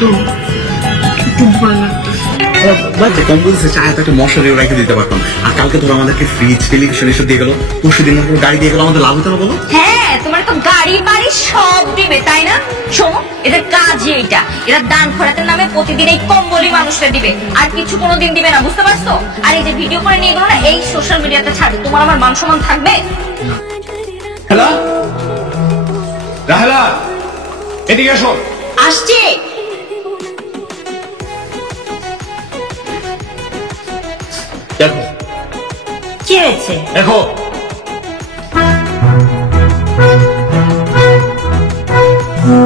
তো একটু ভয় লাগতেছে। কম বলছে চায় তো একটা মশারিও রেখে দিতে পারতাম। আর কালকে ধরো আমাদেরকে ফ্রিজ টেলিভিশন এসব দিয়ে গেল, পরশু দিন গাড়ি দিয়ে গেল, আমাদের লাভ হতো না বলো? হ্যাঁ, তোমার তো গাড়ি বাড়ি সব দিবে তাই না? শোনো, এদের কাজই এইটা। এরা দান খয়রাতের নামে প্রতিদিন এই কম্বলি মানুষটা দিবে, আর কিছু কোনোদিন দিবে না, বুঝতে পারছো? আর এই যে ভিডিও করে নিয়ে গেলো না, এই সোশ্যাল মিডিয়াতে ছাড়ে, তোমার আমার মান সম্মান থাকবে? হ্যালো রাহেলা, এদিকে এসো। আসছে। দেখো কি হয়েছে? দেখো,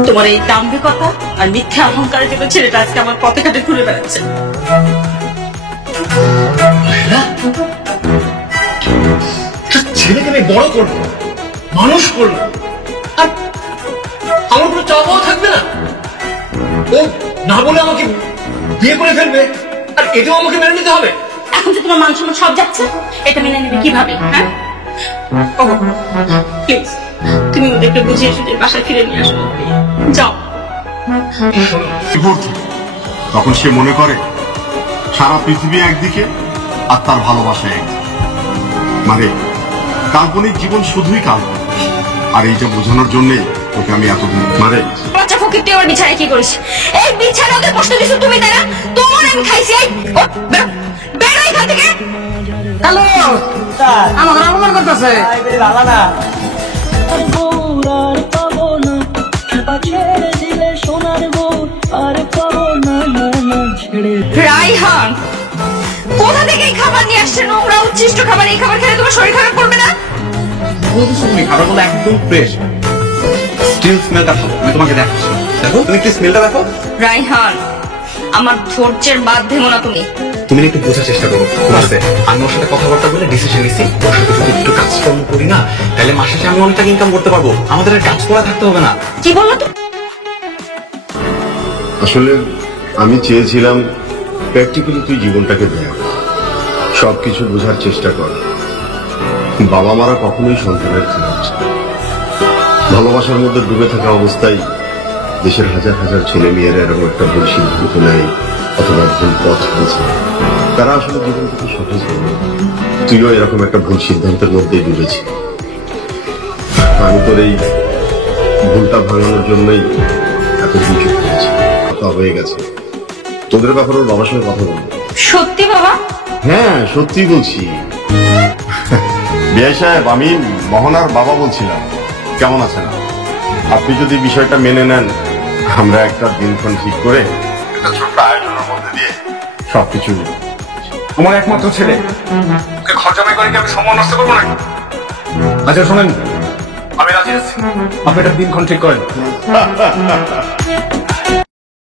তোমার এই দাম্ভিকতা আর মিথ্যা অহংকারের জন্য ছেলেটা আজকে আমার পথে ঘাটে ঘুরে বেড়াচ্ছে। ছেলেকে আমি বড় করবো, মানুষ করবো, আর আমার কোনো চাওয়াও থাকবে না। ও না বলে আমাকে বিয়ে করে ফেলবে, আর এটাও আমাকে মেনে নিতে হবে। এখন যে তোমার মান সম্মান সব যাচ্ছে, এটা মেনে নেবে কিভাবে? হ্যাঁ, প্লিজ তুমি ওদেরকে বুঝিয়ে সুঝিয়ে বাসায় ফিরে নিয়ে আসো, যাও। তখন সে মনে করে সারা পৃথিবী একদিকে আর তার ভালোবাসা একদিকে। মানে কাল্পনিক জীবন শুধুই কাল্পনিক। আর এইটা বোঝানোর জন্যই তোকে আমি এতদিন মানে বাচ্চা ফকির, তুই আমার বিছানায় কি করিস? এই বিছানায় ওদের কষ্ট দিচ্ছ তুমি, তাই না? তোমার আমি খাইছি। বেরো এখান থেকে। হ্যালো, আমার অপমান করতেছে। রাইহান, কোথা থেকে এই খাবার নিয়ে আসছে? নোংরা উচ্ছিষ্ট খাবার। এই খাবার খেলে তোমার শরীর খারাপ করবে না? বলতেছো তুমি খাবারগুলো একদম ফ্রেশ, স্টিল স্মেলটা ভালো। আমি তোমাকে দেখাচ্ছি, দেখো তুমি একটু স্মেলটা দেখো। রাইহান, আমার ধৈর্যের বাদ ভেঙো না তুমি। তুমি একটু বোঝার চেষ্টা করো। ঠিক আছে, আমি ওর সাথে কথাবার্তা বলে ডিসিশন নিচ্ছি, ওর সাথে যদি একটু কাজকর্ম করি না, তাহলে মাসে শেষে আমি অনেক টাকা ইনকাম করতে পারবো। আমাদের আর কাজ করা থাকতে হবে না। কি বললো তুমি? আসলে আমি চেয়েছিলাম প্র্যাকটিক্যালি তুই জীবনটাকে দেখ, সবকিছু বোঝার চেষ্টা কর। বাবা মারা কখনোই সন্তানের খারাপ চায় না। ভালোবাসার মধ্যে ডুবে থাকা অবস্থায় দেশের হাজার হাজার ছেলে মেয়েরা এরকম একটা ভুল সিদ্ধান্ত নেয় অথবা ভুল পথ বেছে নেয়। তারা আসলে জীবন থেকে সহজ হবে। তুইও এরকম একটা ভুল সিদ্ধান্তের মধ্যেই ডুবেছি। আমি তোর এই ভুলটা ভাঙানোর জন্যই এতদিন চুপ করেছি। কথা হয়ে গেছে, তোদের ব্যাপারে ওর বাবার সঙ্গে কথা বলবো। সত্যি বাবা? হ্যাঁ সত্যি বলছি। বিআই সাহেব, আমি মোহনার বাবা বলছিলাম। কেমন আছেন আপনি? যদি বিষয়টা মেনে নেন, আমরা একটা দিনক্ষণ ঠিক করে একটা ছোট্ট আয়োজনের মধ্যে দিয়ে সবকিছু। আমার একমাত্র ছেলে, ওকে ঘর জামাই করে কি আমি সম্মান নষ্ট করবো না? আচ্ছা শোনেন, আমি রাজি আছি, আপনি একটা দিনক্ষণ ঠিক করেন।